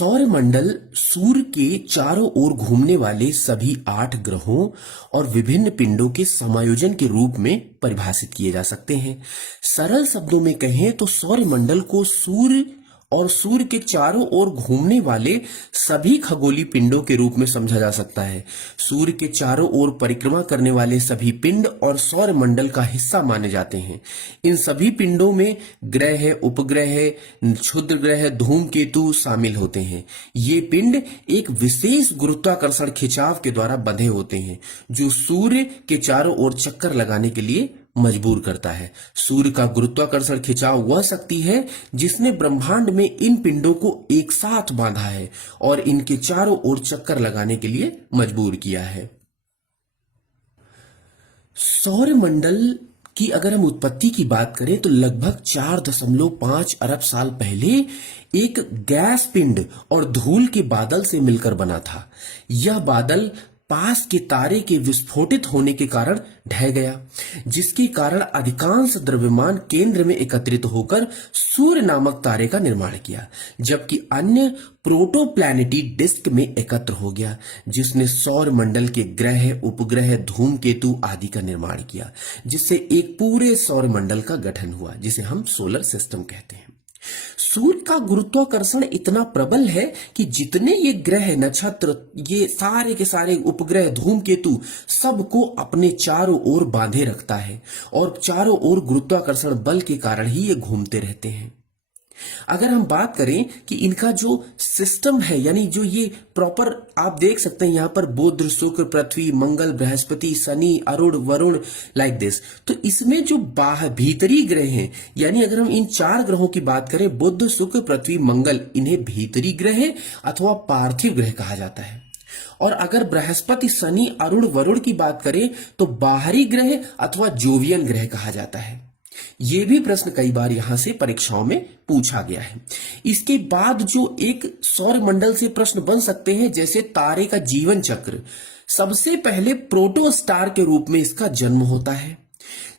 सौरमंडल सूर्य के चारों ओर घूमने वाले सभी 8 ग्रहों और विभिन्न पिंडों के समायोजन के रूप में परिभाषित किए जा सकते हैं। सरल शब्दों में कहें तो सौरमंडल को सूर्य और सूर्य के चारों ओर घूमने वाले सभी खगोलीय पिंडों के रूप में समझा जा सकता है। सूर्य के चारों ओर परिक्रमा करने वाले सभी पिंड और सौरमंडल का हिस्सा माने जाते हैं। इन सभी पिंडों में ग्रह, उपग्रह, क्षुद्र ग्रह, धूमकेतु शामिल होते हैं। ये पिंड एक विशेष गुरुत्वाकर्षण खिंचाव के द्वारा बंधे होते हैं, जो सूर्य के चारों ओर चक्कर लगाने के लिए मजबूर करता है। सूर्य का गुरुत्वाकर्षण खिंचाव वह शक्ति है जिसने ब्रह्मांड में इन पिंडों को एक साथ बांधा है और इनके चारों ओर चक्कर लगाने के लिए मजबूर किया है। सौरमंडल की अगर हम उत्पत्ति की बात करें तो लगभग 4.5 अरब साल पहले एक गैस पिंड और धूल के बादल से मिलकर बना था। यह बादल पास के तारे के विस्फोटित होने के कारण ढह गया, जिसके कारण अधिकांश द्रव्यमान केंद्र में एकत्रित होकर सूर्य नामक तारे का निर्माण किया, जबकि अन्य प्रोटोप्लैनेटरी डिस्क में एकत्र हो गया, जिसने सौर मंडल के ग्रह, उपग्रह, धूमकेतु आदि का निर्माण किया, जिससे एक पूरे सौर मंडल का गठन हुआ, जिसे हम सोलर सिस्टम कहते हैं। सूर्य का गुरुत्वाकर्षण इतना प्रबल है कि जितने ये ग्रह, नक्षत्र, ये सारे के सारे उपग्रह, धूमकेतु सबको अपने चारों ओर बांधे रखता है और चारों ओर गुरुत्वाकर्षण बल के कारण ही ये घूमते रहते हैं। अगर हम बात करें कि इनका जो सिस्टम है, यानी जो ये प्रॉपर आप देख सकते हैं यहां पर बुध, शुक्र, पृथ्वी, मंगल, बृहस्पति, शनि, अरुण, वरुण, लाइक दिस। तो इसमें जो भीतरी ग्रह हैं, यानी अगर हम इन 4 ग्रहों की बात करें, बुध, शुक्र, पृथ्वी, मंगल, इन्हें भीतरी ग्रह अथवा पार्थिव ग्रह कहा जाता है। और अगर बृहस्पति, शनि, अरुण, वरुण की बात करें तो बाहरी ग्रह अथवा जोवियन ग्रह कहा जाता है। यह भी प्रश्न कई बार यहां से परीक्षाओं में पूछा गया है। इसके बाद जो एक सौर मंडल से प्रश्न बन सकते हैं, जैसे तारे का जीवन चक्र, सबसे पहले प्रोटोस्टार के रूप में इसका जन्म होता है।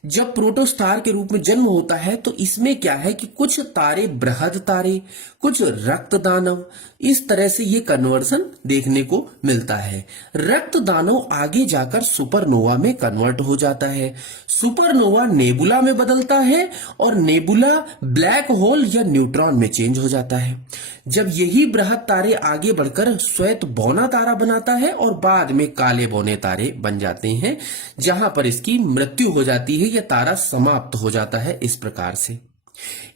जब प्रोटोस्टार के रूप में जन्म होता है तो इसमें क्या है कि कुछ तारे बृहद तारे, कुछ रक्त दानव, इस तरह से ये कन्वर्सन देखने को मिलता है। रक्त दानव आगे जाकर सुपरनोवा में कन्वर्ट हो जाता है, सुपरनोवा नेबुला में बदलता है और नेबुला ब्लैक होल या न्यूट्रॉन में चेंज हो जाता है। जब यही बृहद तारे आगे बढ़कर श्वेत बौना तारा बनाता है और बाद में काले बौने तारे बन जाते हैं, जहां पर इसकी मृत्यु हो जाती है, यह तारा समाप्त हो जाता है। इस प्रकार से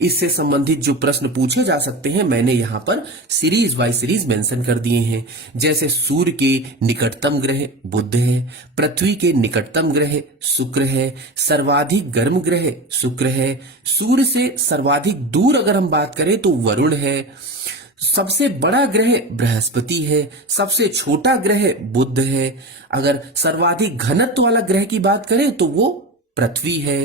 इससे संबंधित जो प्रश्न पूछे जा सकते हैं मैंने यहां पर सीरीज बाय सीरीज मेंशन कर दिए हैं। जैसे सूर्य के निकटतम ग्रह बुध है, पृथ्वी के निकटतम ग्रह शुक्र है, सर्वाधिक गर्म ग्रह शुक्र है, सूर्य से सर्वाधिक दूर अगर हम बात करें तो वरुण है, सबसे बड़ा ग्रह बृहस्पति है, सबसे छोटा ग्रह बुध है, अगर सर्वाधिक घनत्व वाला ग्रह की बात करें तो वो पृथ्वी है,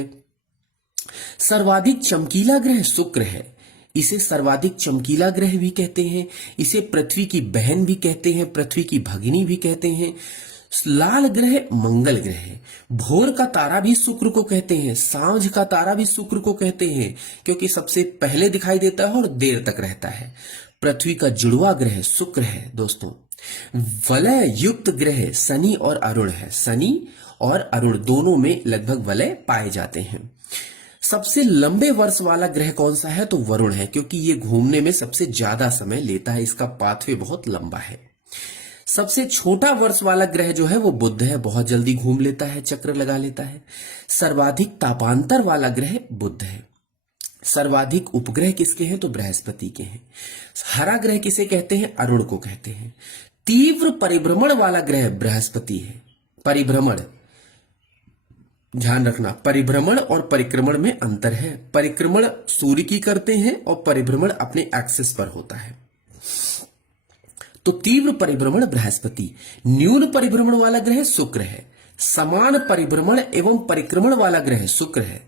सर्वाधिक चमकीला ग्रह शुक्र है, इसे सर्वाधिक चमकीला ग्रह भी कहते हैं, इसे पृथ्वी की बहन भी कहते हैं, पृथ्वी की भगिनी भी कहते हैं। लाल ग्रह मंगल ग्रह है, भोर का तारा भी शुक्र को कहते हैं, सांझ का तारा भी शुक्र को कहते हैं, क्योंकि सबसे पहले दिखाई देता है और देर तक रहता है। पृथ्वी का जुड़वा ग्रह शुक्र है दोस्तों। वलय युक्त ग्रह शनि और अरुण है, शनि और अरुण दोनों में लगभग वलय पाए जाते हैं। सबसे लंबे वर्ष वाला ग्रह कौन सा है तो वरुण है, क्योंकि ये घूमने में सबसे ज्यादा समय लेता है, इसका पाथवे बहुत लंबा है। सबसे छोटा वर्ष वाला ग्रह जो है वो बुध है, बहुत जल्दी घूम लेता है, चक्र लगा लेता है। सर्वाधिक तापांतर वाला ग्रह बुध है। सर्वाधिक उपग्रह किसके हैं तो बृहस्पति के हैं। हरा ग्रह किसे कहते हैं, अरुण को कहते हैं। तीव्र परिभ्रमण वाला ग्रह बृहस्पति है। परिभ्रमण, ध्यान रखना, परिभ्रमण और परिक्रमण में अंतर है। परिक्रमण सूर्य की करते हैं और परिभ्रमण अपने एक्सिस पर होता है। तो तीव्र परिभ्रमण बृहस्पति, न्यून परिभ्रमण वाला ग्रह शुक्र है। समान परिभ्रमण एवं परिक्रमण वाला ग्रह शुक्र है,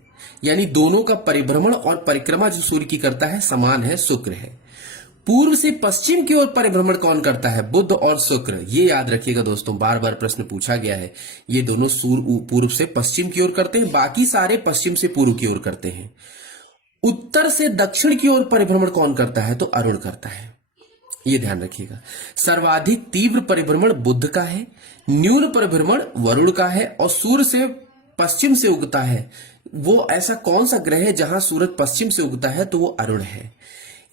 यानी दोनों का परिभ्रमण और परिक्रमा जो सूर्य की करता है समान है, शुक्र है। पूर्व से पश्चिम की ओर परिभ्रमण कौन करता है, बुध और शुक्र। ये याद रखिएगा दोस्तों, बार बार प्रश्न पूछा गया है। ये दोनों सूर्य पूर्व से पश्चिम की ओर करते हैं, बाकी सारे पश्चिम से पूर्व की ओर करते हैं। उत्तर से दक्षिण की ओर परिभ्रमण कौन करता है तो अरुण करता है। ये ध्यान रखिएगा। सर्वाधिक तीव्र परिभ्रमण बुध का है, न्यून परिभ्रमण वरुण का है, और सूर्य से पश्चिम से उगता है। वो ऐसा कौन सा ग्रह है जहां सूरज पश्चिम से उगता है? तो वो अरुण है।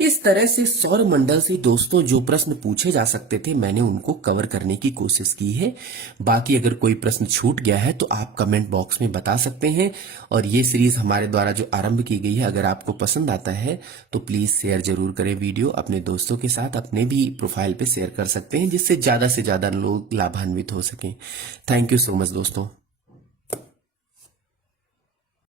इस तरह से सौर मंडल से दोस्तों जो प्रश्न पूछे जा सकते थे मैंने उनको कवर करने की कोशिश की है। बाकी अगर कोई प्रश्न छूट गया है तो आप कमेंट बॉक्स में बता सकते हैं। और ये सीरीज हमारे द्वारा जो आरंभ की गई है, अगर आपको पसंद आता है तो प्लीज शेयर जरूर करें वीडियो अपने दोस्तों के साथ। अपने भी प्रोफाइल पे शेयर कर सकते हैं जिससे ज्यादा से ज्यादा लोग लाभान्वित हो सकें। थैंक यू सो मच दोस्तों।